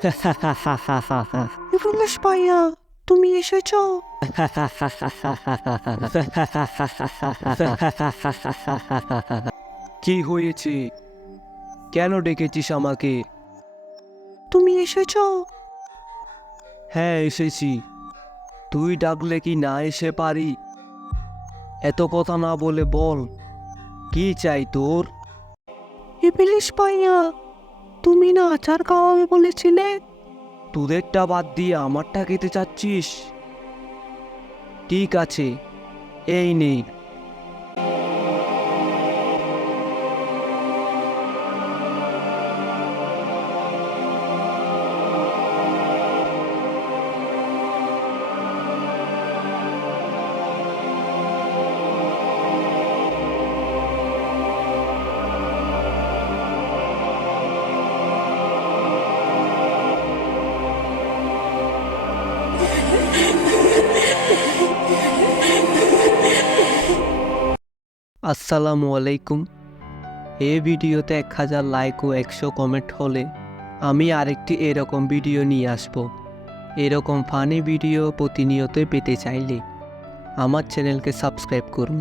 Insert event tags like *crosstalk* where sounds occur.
*laughs* ইবলিশ ভাইয়া তুমি এসেছ? *laughs* কি হয়েছে? কেন ডেকেছিস আমাকে? তুমি এসেছ? হ্যাঁ এসেছি। তুই ডাকলে কি না এসে পারি? এত কথা না বলে বল কি চাই তোর? ইবলিশ ভাইয়া তুমি না আচার খাওয়াবে বলেছিলে? তোদেরটা বাদ দিয়ে আমারটা খেতে চাচ্ছিস? ঠিক আছে, এই নেই আসসালামু আলাইকুম। এ ভিডিওতে এক হাজার লাইক ও একশো কমেন্ট হলে আমি আরেকটি এরকম ভিডিও নিয়ে আসব। এরকম ফানি ভিডিও প্রতিনিয়তই পেতে চাইলে আমার চ্যানেলকে সাবস্ক্রাইব করুন।